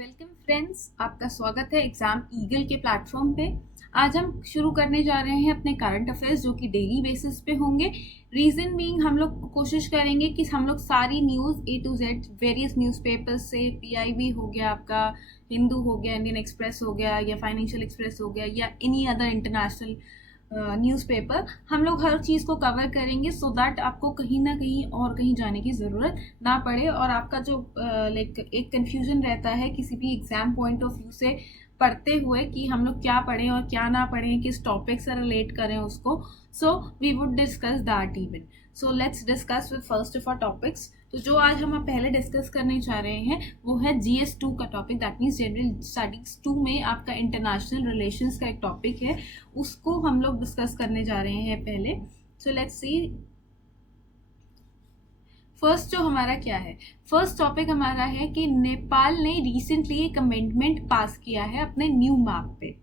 Welcome friends, आपका स्वागत है एग्जाम ईगल के प्लेटफॉर्म पे। आज हम शुरू करने जा रहे हैं अपने करंट अफेयर्स जो कि डेली बेसिस पे होंगे। रीजन बीइंग हम लोग कोशिश करेंगे कि हम लोग सारी news A to Z various newspapers से, पीआईबी हो गया आपका, हिंदू हो गया, इंडियन एक्सप्रेस हो गया या फाइनेंशियल एक्सप्रेस हो गया या एनी अदर इंटरनेशनल न्यूज़पेपर, हम लोग हर चीज़ को कवर करेंगे सो दैट आपको कहीं ना कहीं और कहीं जाने की ज़रूरत ना पड़े। और आपका जो लाइक एक कन्फ्यूजन रहता है किसी भी एग्ज़ाम पॉइंट ऑफ व्यू से पढ़ते हुए कि हम लोग क्या पढ़ें और क्या ना पढ़ें, किस टॉपिक से रिलेट करें उसको, so we would discuss that even. So let's discuss with first of our topics. तो जो आज हम पहले डिस्कस करने जा रहे हैं वो है GS2 का topic, that means general studies 2 में आपका इंटरनेशनल रिलेशंस का एक टॉपिक है, उसको हम लोग डिस्कस करने जा रहे हैं पहले। सो लेट्स सी फर्स्ट जो हमारा क्या है। फर्स्ट टॉपिक हमारा है कि नेपाल ने रिसेंटली एक अमेंडमेंट पास किया है अपने न्यू मैप पे।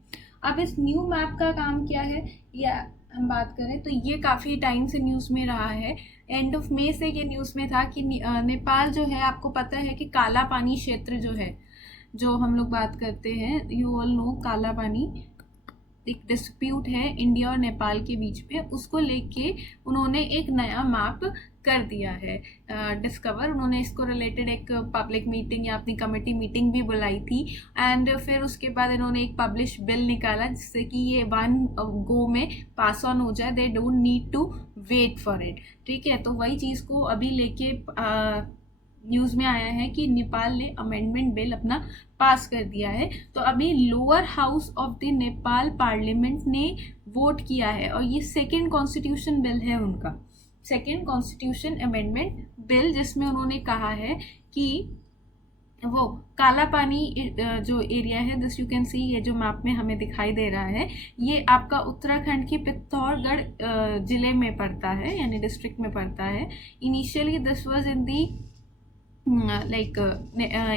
अब इस न्यू मैप का काम क्या है या हम बात करें तो ये काफ़ी टाइम से न्यूज़ में रहा है। एंड ऑफ मई से ये न्यूज़ में था कि नेपाल जो है, आपको पता है कि काला पानी क्षेत्र जो है, जो हम लोग बात करते हैं, यू ऑल नो काला पानी एक डिस्प्यूट है इंडिया और नेपाल के बीच में, उसको लेके उन्होंने एक नया मैप कर दिया है डिस्कवर। उन्होंने इसको रिलेटेड एक पब्लिक मीटिंग या अपनी कमेटी मीटिंग भी बुलाई थी। एंड फिर उसके बाद इन्होंने एक पब्लिश बिल निकाला जिससे कि ये वन गो में पास ऑन हो जाए, they don't need to wait for it. ठीक है, तो वही चीज़ को अभी लेके न्यूज़ में आया है कि नेपाल ने अमेंडमेंट बिल अपना पास कर दिया है। तो अभी lower house of the Nepal parliament ने वोट किया है और ये सेकेंड कॉन्स्टिट्यूशन बिल है उनका, सेकेंड कॉन्स्टिट्यूशन अमेंडमेंट बिल, जिसमें उन्होंने कहा है कि वो काला पानी जो एरिया है, दिस यू कैन सी, ये जो मैप में हमें दिखाई दे रहा है, ये आपका उत्तराखंड के पिथौरागढ़ जिले में पड़ता है, यानी डिस्ट्रिक्ट में पड़ता है। Initially this was in the like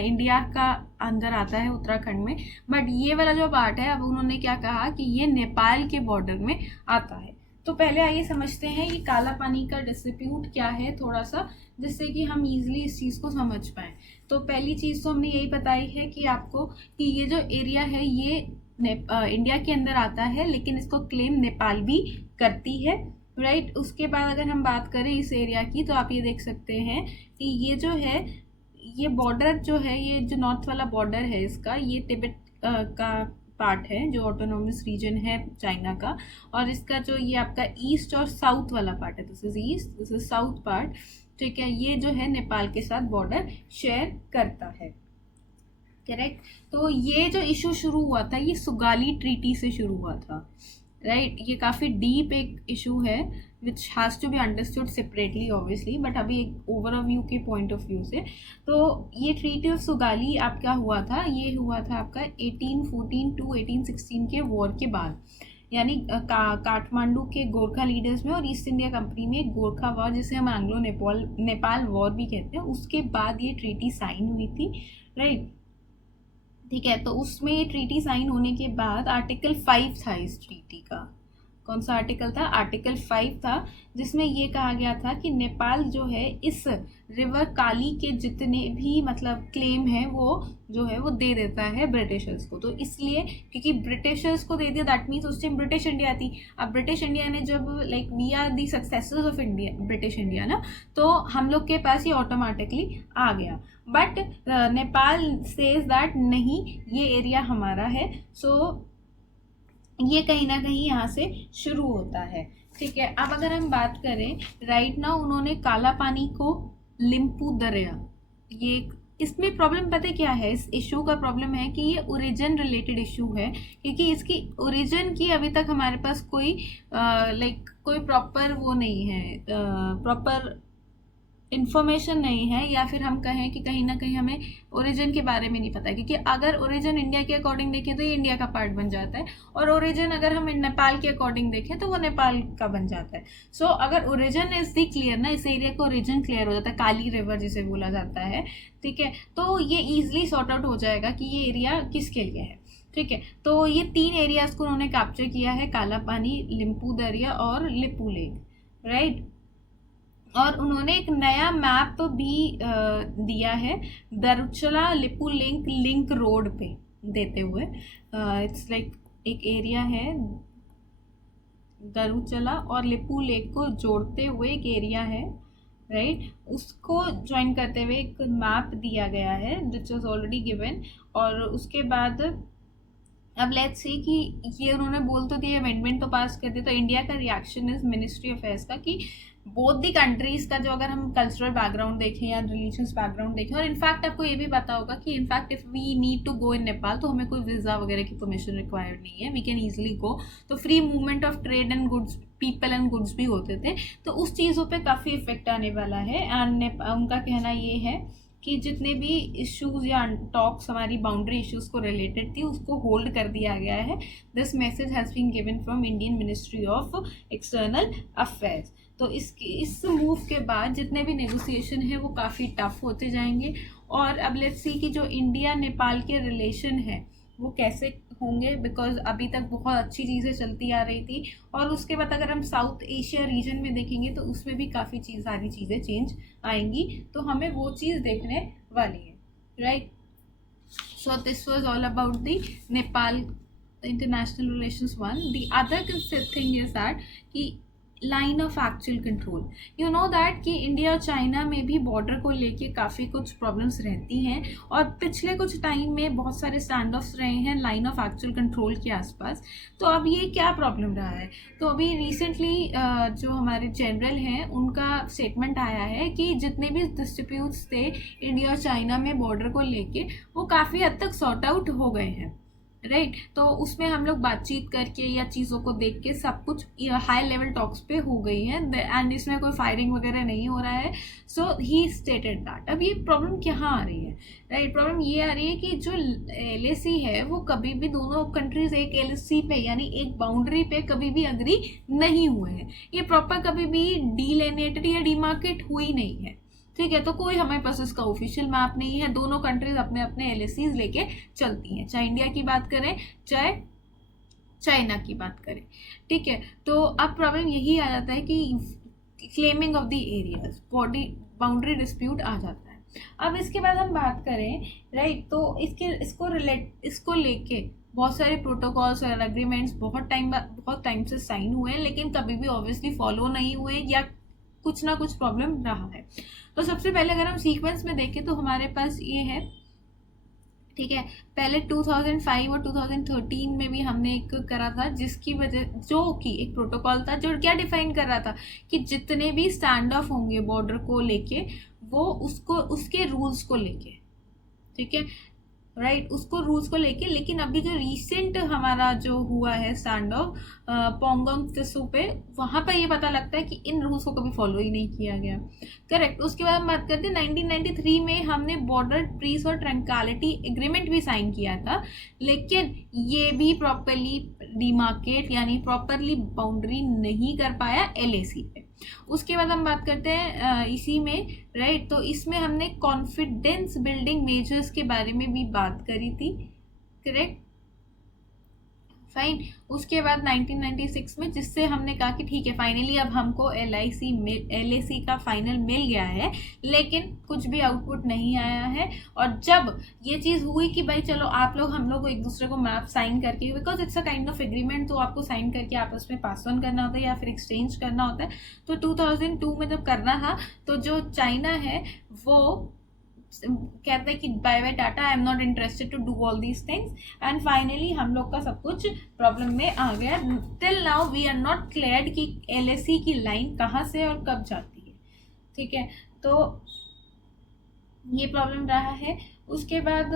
India का अंदर आता है उत्तराखंड में, बट ये वाला जो पार्ट है अब उन्होंने क्या कहा कि ये नेपाल के बॉर्डर में आता है। तो पहले आइए समझते हैं ये काला पानी का डिस्प्यूट क्या है थोड़ा सा, जिससे कि हम इजीली इस चीज़ को समझ पाएँ। तो पहली चीज़ तो हमने यही बताई है कि आपको कि ये जो एरिया है ये इंडिया के अंदर आता है, लेकिन इसको क्लेम नेपाल भी करती है, राइट। उसके बाद अगर हम बात करें इस एरिया की तो आप ये देख सकते हैं कि ये जो है, ये बॉर्डर जो है, ये जो नॉर्थ वाला बॉर्डर है इसका, ये तिब्बत का पार्ट है जो ऑटोनोमस रीजन है चाइना का, और इसका जो ये आपका ईस्ट और साउथ वाला पार्ट है, this is east, this is south part, ठीक है, ये जो है नेपाल के साथ बॉर्डर शेयर करता है, करेक्ट। तो ये जो इशू शुरू हुआ था ये सुगाली ट्रीटी से शुरू हुआ था, राइट। ये काफ़ी डीप एक इशू है which has to be understood separately obviously, but अभी एक ओवरव्यू के पॉइंट ऑफ व्यू से। तो ये ट्रीटी ऑफ सुगाली आप क्या हुआ था, ये हुआ था आपका 1814 टू 1816 के वॉर के बाद, यानी काठमांडू के गोरखा लीडर्स में और ईस्ट इंडिया कंपनी में एक गोरखा वॉर, जिसे हम एंग्लो नेपाल वॉर भी कहते हैं, उसके बाद ये ट्रीटी साइन हुई थी, राइट। ठीक है, तो उसमें ये ट्रीटी साइन होने के बाद आर्टिकल 5 था इस ट्रीटी का। कौन सा आर्टिकल था? आर्टिकल 5 था, जिसमें ये कहा गया था कि नेपाल जो है इस रिवर काली के जितने भी मतलब क्लेम है वो जो है वो दे देता है ब्रिटिशर्स को। तो इसलिए क्योंकि ब्रिटिशर्स को दे दिया, दैट मीन्स उस टाइम ब्रिटिश इंडिया थी। अब ब्रिटिश इंडिया ने जब like we are the successors of India, British India ना, तो हम लोग के पास ये ऑटोमेटिकली आ गया। बट नेपाल सेज दैट नहीं, ये एरिया हमारा है, सो ये कहीं ना कहीं यहाँ से शुरू होता है, ठीक है। अब अगर हम बात करें राइट नाउ, उन्होंने काला पानी को लिम्पू दरिया, ये इसमें प्रॉब्लम पता है क्या है, इस इशू का प्रॉब्लम है कि ये ओरिजिन रिलेटेड इशू है, क्योंकि इसकी ओरिजिन की अभी तक हमारे पास कोई लाइक कोई प्रॉपर वो नहीं है, प्रॉपर इन्फॉर्मेशन नहीं है, या फिर हम कहें कि कहीं ना कहीं हमें ओरिजिन के बारे में नहीं पता, क्योंकि अगर ओरिजिन इंडिया के अकॉर्डिंग देखें तो ये इंडिया का पार्ट बन जाता है, और ओरिजिन अगर हम नेपाल के अकॉर्डिंग देखें तो वो नेपाल का बन जाता है। सो अगर ओरिजिन इज दी क्लियर ना, इस एरिया का ओरिजिन क्लियर हो जाता है, काली रिवर जिसे बोला जाता है, ठीक है, तो ये ईजिली सॉर्ट आउट हो जाएगा कि ये एरिया किसके लिए है, ठीक है। तो ये 3 एरियाज को उन्होंने कैप्चर किया है, काला पानी, लिम्पू दरिया और लिपू लेक, राइट। और उन्होंने एक नया मैप भी दिया है दरुचला लिपू लिंक रोड पे देते हुए। इट्स लाइक एक एरिया है दरुचला और लिपू लेक को जोड़ते हुए एक एरिया है, राइट, उसको ज्वाइन करते हुए एक मैप दिया गया है विच वॉज ऑलरेडी गिवन। और उसके बाद अब लेट्स सी कि ये उन्होंने बोल तो दिया, अमेंडमेंट तो पास कर दिया, तो इंडिया का रिएक्शन इज मिनिस्ट्री अफेयर्स का कि बोथ दी कंट्रीज का जो, अगर हम कल्चरल बैकग्राउंड देखें या रिलीजियस बैकग्राउंड देखें, और इनफैक्ट आपको ये भी पता होगा कि in fact if we need to go in Nepal तो हमें कोई वीज़ा वगैरह की परमिशन रिक्वायर्ड नहीं है, वी कैन ईजिली गो। तो free movement of trade and goods, people and goods भी होते थे, तो उस चीज़ों पे काफ़ी इफेक्ट आने वाला है। एंड उनका कहना ये है कि जितने भी इश्यूज या टॉक्स हमारी बाउंड्री इश्यूज को रिलेटेड थी उसको होल्ड कर दिया गया है। This message has been given from Indian Ministry of External Affairs. तो इस मूव के बाद जितने भी नेगोशिएशन है वो काफ़ी टफ होते जाएंगे। और अब लेट्स सी कि जो इंडिया नेपाल के रिलेशन है वो कैसे होंगे, बिकॉज अभी तक बहुत अच्छी चीज़ें चलती आ रही थी। और उसके बाद अगर हम साउथ एशिया रीजन में देखेंगे तो उसमें भी काफ़ी सारी चीज़ें चेंज आएंगी, तो हमें वो चीज़ देखने वाली है, right. So this was all about the Nepal international relations 1। The other thing is that कि line of actual control, you know that कि इंडिया और चाइना में भी बॉर्डर को लेके काफ़ी कुछ प्रॉब्लम्स रहती हैं, और पिछले कुछ टाइम में बहुत सारे स्टैंड ऑफ्स रहे हैं लाइन ऑफ एक्चुअल कंट्रोल के आसपास। तो अब ये क्या प्रॉब्लम रहा है, तो अभी रिसेंटली जो हमारे जनरल हैं उनका स्टेटमेंट आया है कि जितने भी डिस्प्यूट्स थे इंडिया और चाइना में बॉर्डर को लेके वो काफ़ी हद तक सॉर्ट आउट हो गए हैं, राइट। तो उसमें हम लोग बातचीत करके या चीज़ों को देख के सब कुछ हाई लेवल टॉक्स पे हो गई है, एंड इसमें कोई फायरिंग वगैरह नहीं हो रहा है। सो ही स्टेटेड दैट। अब ये प्रॉब्लम कहाँ आ रही है, राइट। प्रॉब्लम ये आ रही है कि जो LAC है वो कभी भी, दोनों कंट्रीज एक LAC पे यानी एक बाउंड्री पे कभी भी अग्री नहीं हुए हैं। ये प्रॉपर कभी भी डिलिनेटेड या डिमार्केट हुई नहीं है, ठीक है। तो कोई हमारे पास इसका ऑफिशियल मैप नहीं है, दोनों कंट्रीज अपने अपने LACs लेके चलती हैं, चाहे इंडिया की बात करें चाहे चाइना की बात करें, ठीक है। तो अब प्रॉब्लम यही आ जाता है कि claiming of the areas, boundary dispute आ जाता है। अब इसके बाद हम बात करें, राइट, तो इसको लेके बहुत सारे प्रोटोकॉल्स और एग्रीमेंट्स बहुत टाइम से साइन हुए हैं, लेकिन कभी भी ऑब्वियसली फॉलो नहीं हुए या कुछ ना कुछ प्रॉब्लम रहा है। तो सबसे पहले अगर हम सीक्वेंस में देखें तो हमारे पास ये है, ठीक है। पहले 2005 और 2013 में भी हमने एक करा था, जिसकी वजह, जो कि एक प्रोटोकॉल था जो क्या डिफाइन कर रहा था कि जितने भी स्टैंड ऑफ होंगे बॉर्डर को लेके वो उसके रूल्स को लेके, ठीक है, राइट, उसको रूल्स को लेके। लेकिन अभी जो रिसेंट हमारा जो हुआ है स्टैंड ऑफ पोंगोंग त्सू पे, वहाँ पर ये पता लगता है कि इन रूल्स को कभी फॉलो ही नहीं किया गया, करेक्ट। उसके बाद हम बात करते हैं 1993 में हमने बॉर्डर पीस और ट्रैंक्विलिटी एग्रीमेंट भी साइन किया था, लेकिन ये भी प्रॉपरली डिमार्केट यानी प्रॉपरली बाउंड्री नहीं कर पाया LAC पे। उसके बाद हम बात करते हैं इसी में, राइट, तो इसमें हमने कॉन्फिडेंस बिल्डिंग मेजर्स के बारे में भी बात करी थी, करेक्ट, फाइन। उसके बाद 1996 में, जिससे हमने कहा कि ठीक है फाइनली अब हमको LAC का फाइनल मिल गया है, लेकिन कुछ भी आउटपुट नहीं आया है। और जब ये चीज़ हुई कि भाई चलो आप लोग हम लोग एक दूसरे को मैप साइन करके, because it's a kind of agreement, तो आपको साइन करके आपस में पास ऑन करना होता है या फिर एक्सचेंज करना होता है। तो 2002 में जब करना था तो जो चाइना है वो कहते हैं कि bye bye tata, I am not interested to do all these things, and finally हम लोग का सब कुछ प्रॉब्लम में आ गया। Till now we are not clear कि LAC की लाइन कहाँ से और कब जाती है, ठीक है। तो ये प्रॉब्लम रहा है। उसके बाद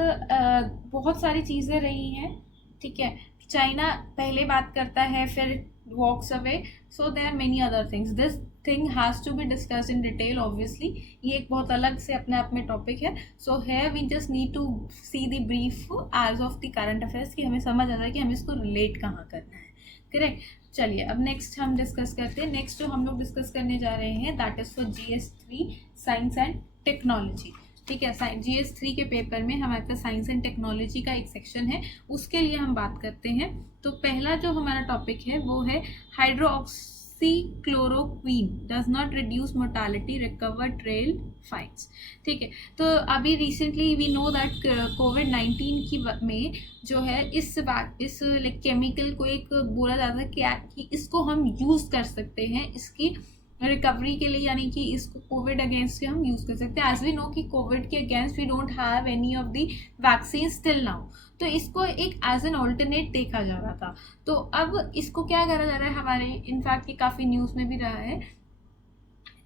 बहुत सारी चीज़ें रही हैं, ठीक है। चाइना पहले बात करता है फिर walks away, so there are many other things. This thing has to be discuss in detail, obviously ये एक बहुत अलग से अपने आप में टॉपिक है। सो है we just need to see the brief edge of the current affairs, कि हमें समझ आ जाए कि हमें इसको रिलेट कहाँ करना है, करेक्ट। चलिए अब नेक्स्ट हम डिस्कस करते हैं। नेक्स्ट जो हम लोग डिस्कस करने जा रहे हैं that is for GS3 science and technology, ठीक है। GS3 के पेपर में हमारे पास साइंस एंड टेक्नोलॉजी का एक सेक्शन है, उसके लिए हम बात करते हैं। तो पहला जो हमारा टॉपिक है वो है hydroxy hydroxychloroquine does not reduce mortality, recover trail fights. ठीक है, तो अभी रिसेंटली वी नो दैट कोविड-19 की में जो है इस लाइक केमिकल को एक बोला जाता है कि इसको हम यूज़ कर सकते हैं इसकी रिकवरी के लिए, यानी कि इसको कोविड अगेंस्ट से हम यूज़ कर सकते हैं। एज वी नो कि कोविड के against we don't have any of the vaccine still now, तो इसको एक एज एन ऑल्टरनेट देखा जा रहा था। तो अब इसको क्या करा जा रहा है, हमारे इनफैक्ट ये काफ़ी न्यूज़ में भी रहा है,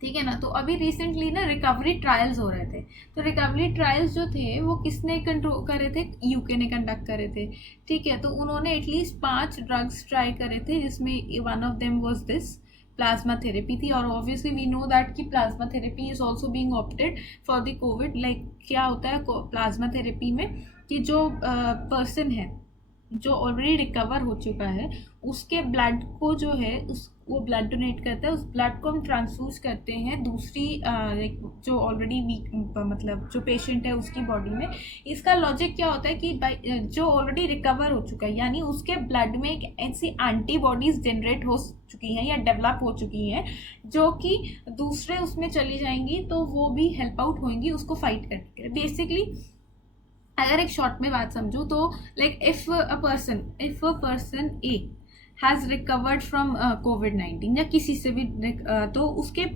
ठीक है ना। तो अभी रिसेंटली ना रिकवरी ट्रायल्स हो रहे थे, तो रिकवरी ट्रायल्स जो थे वो किसने कंट्रोल करे थे, यूके ने कंडक्ट करे थे। ठीक है, तो उन्होंने एटलीस्ट 5 ड्रग्स ट्राई करे थे, जिसमें one of them was this plasma therapy थी। और ऑब्वियसली वी नो दैट कि plasma therapy is also being opted for the Covid. Like क्या होता है प्लाज्मा थेरेपी में कि जो पर्सन है जो ऑलरेडी रिकवर हो चुका है उसके ब्लड को जो है वो ब्लड डोनेट करता है, उस ब्लड को हम ट्रांसफ्यूज करते हैं दूसरी जो ऑलरेडी वीक मतलब जो पेशेंट है उसकी बॉडी में। इसका लॉजिक क्या होता है कि जो ऑलरेडी रिकवर हो चुका है यानी उसके ब्लड में एक ऐसी एंटीबॉडीज जनरेट हो चुकी हैं या डेवलप हो चुकी हैं जो कि दूसरे उसमें चली जाएंगी, तो वो भी हेल्प आउट होंगी उसको फाइट करने के लिए। बेसिकली अगर एक शॉर्ट में बात समझूं तो like if a person A has recovered from कोविड-19 या किसी से भी तो उसकी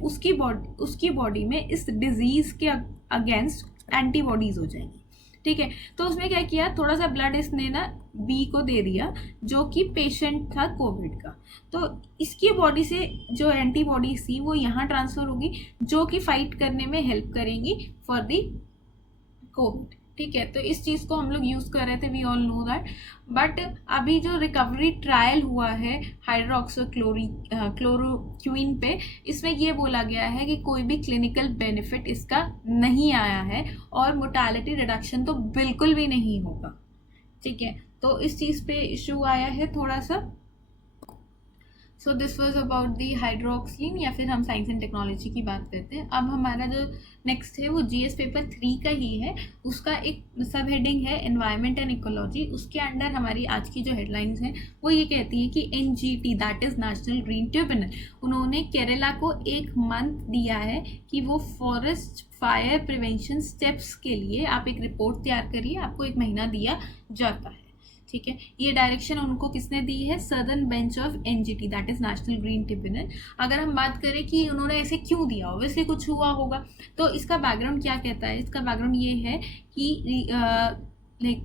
बॉडी में इस डिजीज़ के अगेंस्ट एंटीबॉडीज़ हो जाएंगी। ठीक है, तो उसमें क्या किया, थोड़ा सा ब्लड इसने ना बी को दे दिया जो कि पेशेंट था कोविड का, तो इसकी बॉडी से जो एंटीबॉडीज थी वो यहाँ ट्रांसफ़र होगी जो कि फाइट करने में हेल्प करेंगी फॉर दी कोविड। ठीक है, तो इस चीज़ को हम लोग यूज़ कर रहे थे, we all know that. But अभी जो रिकवरी ट्रायल हुआ है हाइड्रोक्सीक्लोरोक्वीन पे, इसमें ये बोला गया है कि कोई भी क्लिनिकल बेनिफिट इसका नहीं आया है और मोर्टालिटी रिडक्शन तो बिल्कुल भी नहीं होगा। ठीक है, तो इस चीज़ पे इशू आया है थोड़ा सा। So this was about the hydroxine, या फिर हम साइंस एंड टेक्नोलॉजी की बात करते हैं। अब हमारा जो नेक्स्ट है वो जीएस पेपर 3 का ही है, उसका एक सब हेडिंग है एनवायरनमेंट एंड इकोलॉजी। उसके अंडर हमारी आज की जो हेडलाइंस हैं वो ये कहती है कि NGT that is national green tribunal, उन्होंने केरला को 1 मंथ दिया है कि वो फॉरेस्ट फायर प्रिवेंशन स्टेप्स के लिए आप एक रिपोर्ट तैयार करिए, आपको 1 महीना दिया जाता है। ठीक है, ये डायरेक्शन उनको किसने दी है, southern bench of NGT that is national green tribunal. अगर हम बात करें कि उन्होंने ऐसे क्यों दिया, ऑब्वियसली कुछ हुआ होगा, तो इसका बैकग्राउंड क्या कहता है, इसका बैकग्राउंड ये है कि लाइक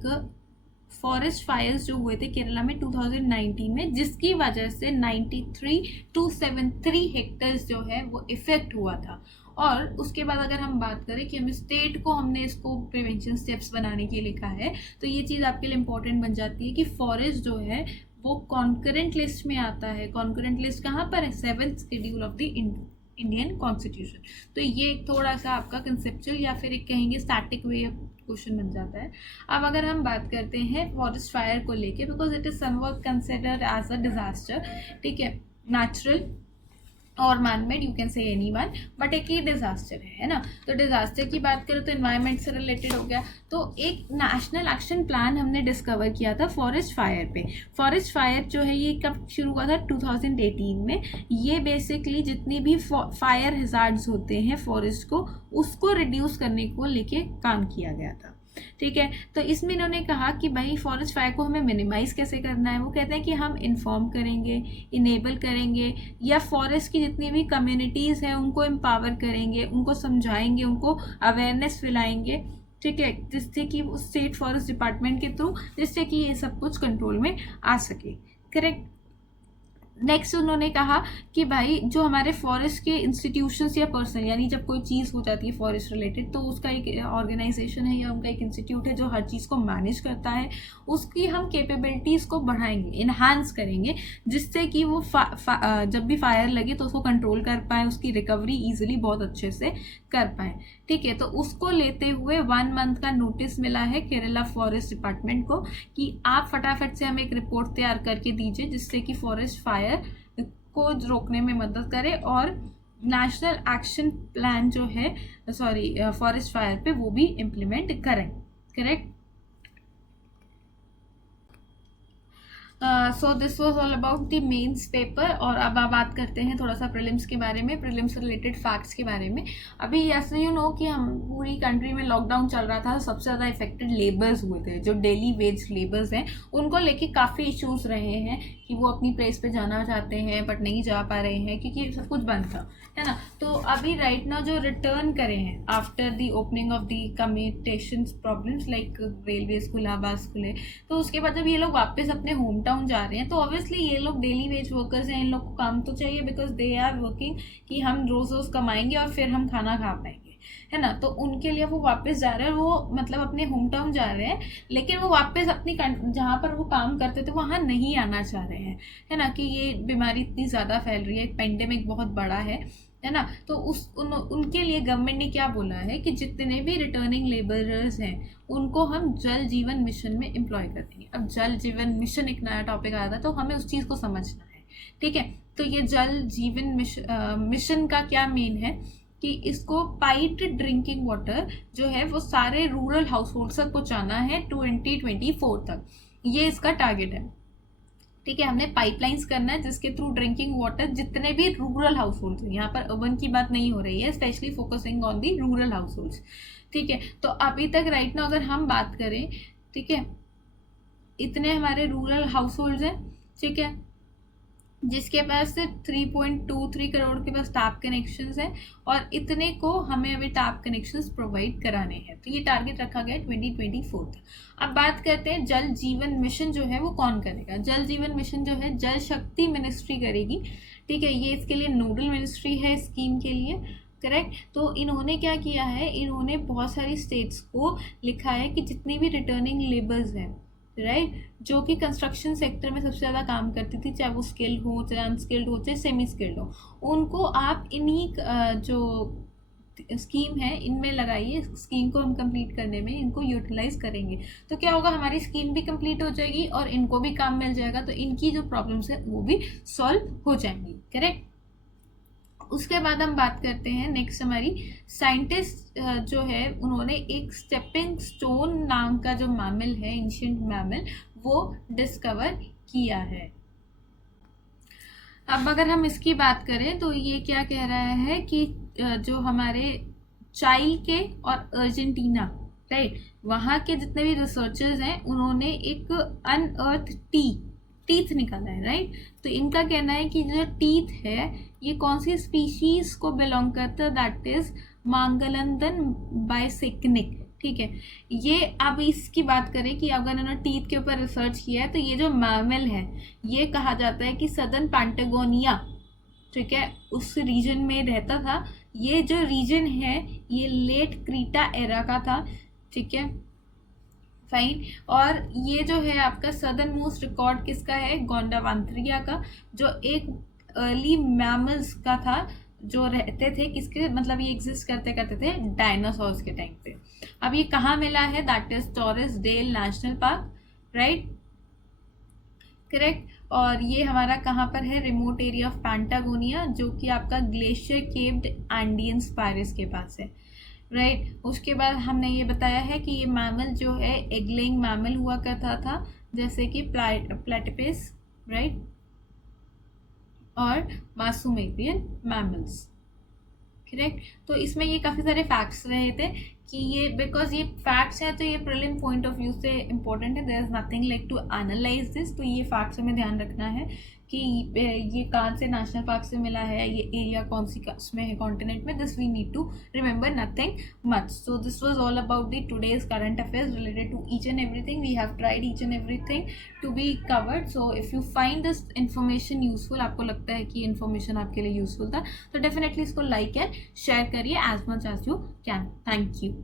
फॉरेस्ट फायर्स जो हुए थे केरला में 2019 में, जिसकी वजह से 93,273 हेक्टर्स जो है वो इफेक्ट हुआ था। और उसके बाद अगर हम बात करें कि हम स्टेट को हमने इसको प्रिवेंशन स्टेप्स बनाने के लिए लिखा है, तो ये चीज़ आपके लिए इम्पोर्टेंट बन जाती है कि फॉरेस्ट जो है वो कॉन्करेंट लिस्ट में आता है। कॉन्करेंट लिस्ट कहाँ पर है, 7th schedule of the Indian constitution. तो ये थोड़ा सा आपका कंसेप्चुअल या फिर एक कहेंगे स्टैटिक वे क्वेश्चन बन जाता है। अब अगर हम बात करते हैं फॉरेस्ट फायर को लेके, because it is somewhat considered as a disaster. ठीक है, नेचुरल और manmade, you can say any one, but एक ही डिजास्टर है ना। तो डिजास्टर की बात करें तो एनवायरनमेंट से रिलेटेड हो गया, तो एक नेशनल एक्शन प्लान हमने डिस्कवर किया था फॉरेस्ट फायर पे। फॉरेस्ट फायर जो है ये कब शुरू हुआ था, 2018 में। ये बेसिकली जितनी भी फायर हैजार्ड्स होते हैं फॉरेस्ट को, उसको रिड्यूस करने को लेके काम किया गया था। ठीक है, तो इसमें इन्होंने कहा कि भाई फॉरेस्ट फायर को हमें मिनिमाइज कैसे करना है। वो कहते हैं कि हम इन्फॉर्म करेंगे, इनेबल करेंगे, या फॉरेस्ट की जितनी भी कम्युनिटीज़ हैं उनको एम्पावर करेंगे, उनको समझाएंगे, उनको अवेयरनेस फैलाएंगे। ठीक है, जिससे कि स्टेट फॉरेस्ट डिपार्टमेंट के थ्रू, जिससे कि ये सब कुछ कंट्रोल में आ सके। करेक्ट। नेक्स्ट उन्होंने कहा कि भाई जो हमारे फॉरेस्ट के इंस्टीट्यूशंस या पर्सन, यानी जब कोई चीज़ हो जाती है फॉरेस्ट रिलेटेड, तो उसका एक ऑर्गेनाइजेशन है या उनका एक इंस्टीट्यूट है जो हर चीज़ को मैनेज करता है, उसकी हम कैपेबिलिटीज़ को बढ़ाएंगे, इन्हांस करेंगे, जिससे कि वो जब भी फायर लगे तो उसको कंट्रोल कर पाए, उसकी रिकवरी ईजिली बहुत अच्छे से कर पाए। ठीक है, तो उसको लेते हुए 1 मंथ का नोटिस मिला है केरला फॉरेस्ट डिपार्टमेंट को कि आप फटाफट से हमें एक रिपोर्ट तैयार करके दीजिए जिससे कि फॉरेस्ट फायर को रोकने में मदद करे और नेशनल एक्शन प्लान जो है फॉरेस्ट फायर पे वो भी इम्प्लीमेंट करें। Correct. So this was all about the mains paper. और अब आप बात करते हैं थोड़ा सा प्रीलिम्स के बारे में, प्रीलिम्स रिलेटेड फैक्ट्स के बारे में। अभी ऐसे यू नो कि हम पूरी कंट्री में लॉकडाउन चल रहा था, सबसे ज़्यादा इफेक्टेड लेबर्स हुए थे, जो डेली वेज लेबर्स हैं, उनको लेके काफ़ी इश्यूज रहे हैं कि वो अपनी प्लेस पे जाना चाहते हैं बट नहीं जा पा रहे हैं क्योंकि सब कुछ बंद था, है ना। तो अभी राइट नाउ जो रिटर्न करे हैं after the opening of the commutation problems like railways खुला, बस खुले, तो उसके बाद जब ये लोग वापस अपने होम टाउन जा रहे हैं तो ऑब्वियसली ये लोग डेली वेज वर्कर्स हैं, इन लोग को काम तो चाहिए बिकॉज दे आर वर्किंग कि हम रोज रोज कमाएंगे और फिर हम खाना खा पाएंगे, है ना। तो उनके लिए वो वापस जा रहे हैं, वो मतलब अपने होम टाउन जा रहे हैं, लेकिन वो वापस अपनी जहाँ पर वो काम करते थे वहाँ नहीं आना चाह रहे हैं, है ना, कि ये बीमारी इतनी ज़्यादा फैल रही है, एक पेंडेमिक बहुत बड़ा है ना। तो उनके लिए गवर्नमेंट ने क्या बोला है कि जितने भी रिटर्निंग लेबरर्स हैं उनको हम जल जीवन मिशन में एम्प्लॉय कर देंगे। अब जल जीवन मिशन एक नया टॉपिक आया था तो हमें उस चीज़ को समझना है, ठीक है। तो ये जल जीवन मिशन का क्या मेन है कि इसको पाइप्ड ड्रिंकिंग वाटर जो है वो सारे रूरल हाउस होल्ड तक पहुँचाना है 2024 तक, ये इसका टारगेट है, ठीक है। हमने पाइपलाइंस करना है जिसके थ्रू ड्रिंकिंग वाटर जितने भी रूरल हाउस होल्ड हैं, यहाँ पर अर्बन की बात नहीं हो रही है, specially focusing on the rural house holds, ठीक है। तो अभी तक राइट ना अगर हम बात करें, ठीक है, इतने हमारे रूरल हाउस होल्ड्स हैं, ठीक है, जिसके पास 3.23 करोड़ के पास टैप कनेक्शंस हैं और इतने को हमें अभी टैप कनेक्शंस प्रोवाइड कराने हैं। तो ये टारगेट रखा गया है 2024 तक। अब बात करते हैं जल जीवन मिशन जो है वो कौन करेगा। जल जीवन मिशन जो है जल शक्ति मिनिस्ट्री करेगी, ठीक है, ये इसके लिए नोडल मिनिस्ट्री है स्कीम के लिए, करेक्ट। तो इन्होंने क्या किया है, इन्होंने बहुत सारी स्टेट्स को लिखा है कि जितनी भी रिटर्निंग लेबर्स हैं, राइट, जो कि कंस्ट्रक्शन सेक्टर में सबसे ज़्यादा काम करती थी, चाहे वो स्किल्ड हो, चाहे अनस्किल्ड हो, चाहे सेमी स्किल्ड हो, उनको आप इन्हीं जो स्कीम है इनमें लगाइए। स्कीम को हम कंप्लीट करने में इनको यूटिलाइज करेंगे तो क्या होगा, हमारी स्कीम भी कंप्लीट हो जाएगी और इनको भी काम मिल जाएगा, तो इनकी जो प्रॉब्लम्स है वो भी सॉल्व हो जाएंगी, करेक्ट। उसके बाद हम बात करते हैं नेक्स्ट, हमारी साइंटिस्ट जो है उन्होंने एक स्टेपिंग स्टोन नाम का जो मैमल है, एंशिएंट मैमल, वो डिस्कवर किया है। अब अगर हम इसकी बात करें तो ये क्या कह रहा है कि जो हमारे चाइल्ड के और अर्जेंटीना, राइट, वहाँ के जितने भी रिसर्चर्स हैं उन्होंने एक अनअर्थ टीथ निकाला है, राइट। तो इनका कहना है कि जो टीथ है ये कौन सी स्पीशीज को बिलोंग करता है, दैट इज मांगलंदन बाइसेक्निक, ठीक है। ये अब इसकी बात करें कि अगर इन्होंने टीथ के ऊपर रिसर्च किया है तो ये जो मैमल है ये कहा जाता है कि सदर्न पैंटागोनिया, ठीक है, उस रीजन में रहता था। ये जो रीजन है ये लेट क्रीटा एरा का था, ठीक है, फाइन। और ये जो है आपका सदर्न मोस्ट रिकॉर्ड किसका है, गोंडावांत्रिया का, जो एक अर्ली मैमल्स का था, जो रहते थे किसके, मतलब ये एग्जिस्ट करते थे डायनासोर्स के टाइम पे। अब ये कहाँ मिला है, that is Torres del National Park, right, correct. और ये हमारा कहाँ पर है, रिमोट एरिया ऑफ पैंटागोनिया, जो कि आपका ग्लेशियर केव्ड एंडियन स्पायरस के पास है, राइट। उसके बाद हमने ये बताया है कि ये मैमल जो है एगलेइंग मैमल हुआ करता था, जैसे कि प्लेटिपस, राइट, और मासूमेरियन मैमल्स, करेक्ट। तो इसमें ये काफ़ी सारे फैक्ट्स रहे थे कि ये, बिकॉज ये फैक्ट्स हैं तो ये प्रीलिम पॉइंट ऑफ व्यू से इंपॉर्टेंट है, there is nothing like to analyse this. तो ये फैक्ट्स हमें ध्यान रखना है कि ये कहाँ से नेशनल पार्क से मिला है, ये एरिया कौन सी उसमें है कॉन्टिनेंट में, this we need to remember, nothing much. So this was all about the today's current affairs related to each and everything. We have tried each and everything to be covered. So if you find this information useful, आपको लगता है कि information आपके लिए useful था, तो definitely इसको like and share करिए as much as you can. Thank you.